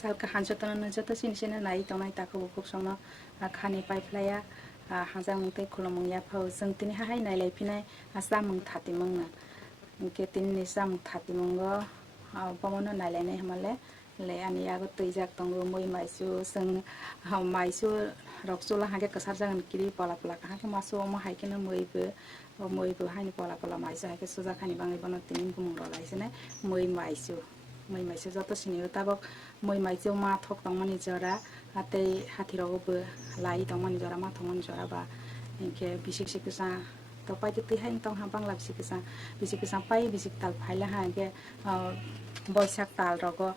salka hanjotana joto sinisena nai tonai tako bukuk songno khani paiflaya hanjang mungtai khulomung ya phau jeng tini hai nai laiphinai samung thati mungna ke tini samung thati mungo pamono nai lainai hamale le ani yago tuijak tongo moi maisu seng maisu roksula hage kasar jangan kiri pola pola hage masu omo haikena moibu haini pola pola maisu hage suja khani bangai bono tini bumung ro laisene moi maisu joto sini tabok moi maisu ma thok tongmani jora atei hathiragobo lai tongmani jora ma thongmani jora ba inke bisik sikisa to pai ti hai tong ha bangla bisik pai bisik tal phaila hage boisak tal rogo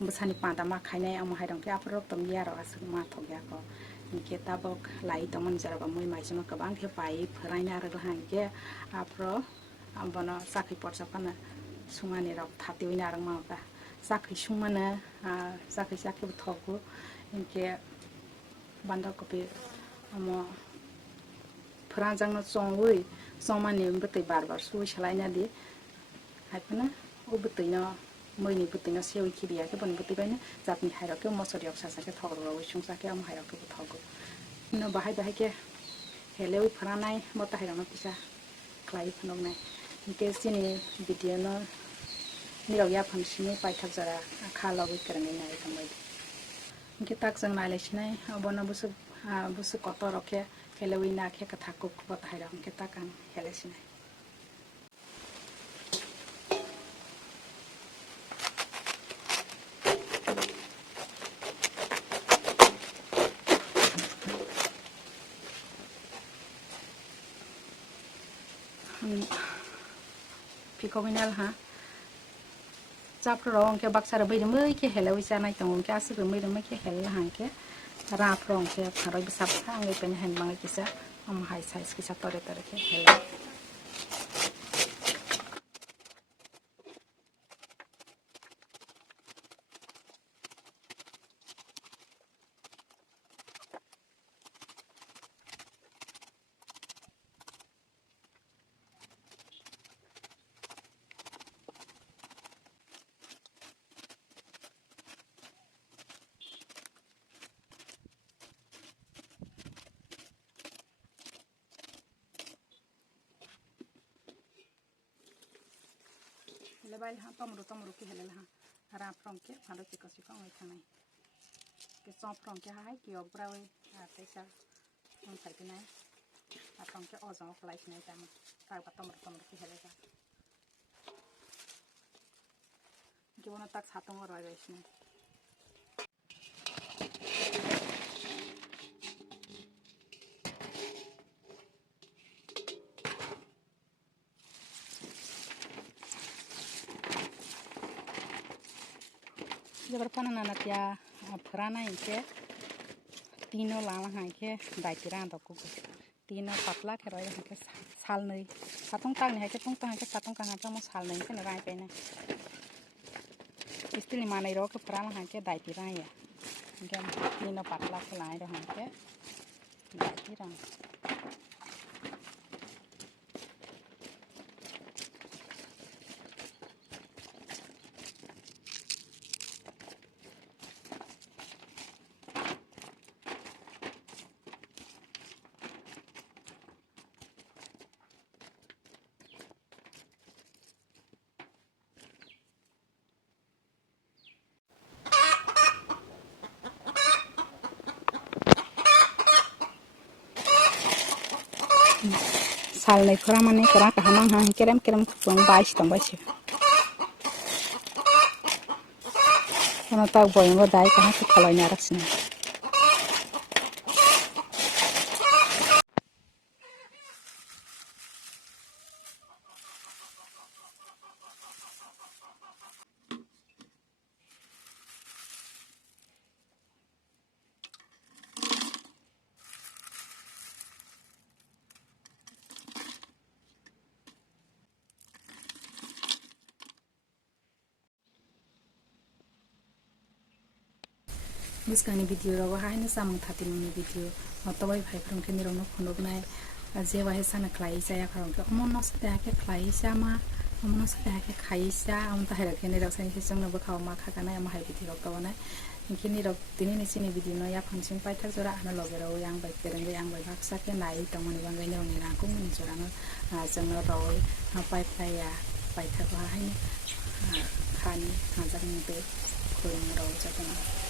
busani panda ma khainai amo hairong ke aprok tom yaro asu ma thogya ko inke tabok lai tongmani jora ba moi maisu ma kabang ke pai phraina ro hangke apro ambono sakhi porsa pana sungani rok thati wina rang ma ba sakhi sungmana sakhi thogo inke banda copi amo phrajang no chongui somani butei barbar sui shlaina di haipana ubutei no moini butei no sewi khibiya ke bon butei baina japni hairo ke mosori ok sasa ke thogro sungsa ke am hairo ke thogo no bahai ke heleu phranai mota hairo no pisa klai phnok nai inke sini video no nirok ya phansini paithak jara khalogi kerani nai kamai inke tak jang nai lesinai abono busuk koto roke helewui na khe kathakuk bot haira inke takang helesinai pikominal ha chaprong ke baksara beirmai ke helewui chanai tong ke asu beirmai ke hel hang ke raprong ke pharoi bisap sangai pen hen mangai kisa am hai size kisa tore ke hel lebail ha tomru ke helel ha raprong ke phalo chikosi ko ngai thanai ke soprong ke hai ki obrawe taisa on thaitinai apong ke ozong klai sinai tama ta ba tomru ke helel ha ke bono tak satwng roi raisne जबर पाना ना त्या फराना इनके तीनों लावा हैं के दाइतिरा तो को तीनों पतला के रहे हैं के साल नहीं सातों तक नहीं है के तुम के सातों का ना तो मो साल नहीं के लगाए पे ना इसलिए माने रो के फराना हैं के दाइतिरा है इनके तीनों पतला के लाए रहे हैं के दाइतिरा साल नहीं फरा माने करा कहम हाँ केरम तुम बाइस तम बाइस तक बयंग दाई कहाँ से खलायना रखसिना buskani video rawa haina samung thati muni video matabai bhai from ke nirong no phunok nai je wa he sana klai jaya kharong ke omon no sa ke klai sama Amno sa ha ke khaisa am ta hera ke ni rok san ke jong no bokhaw ma kha kana am hai bidi rok kawana ke ni rok tini ni sini bidi no ya function pai thak jora ana loge ro yang bai kereng yang bai baksa ke nai tongmani bangai no ni rangkung ni jora no jong no roi pai pai ya pai thak ha hai khani ha jang te khulum ro jatana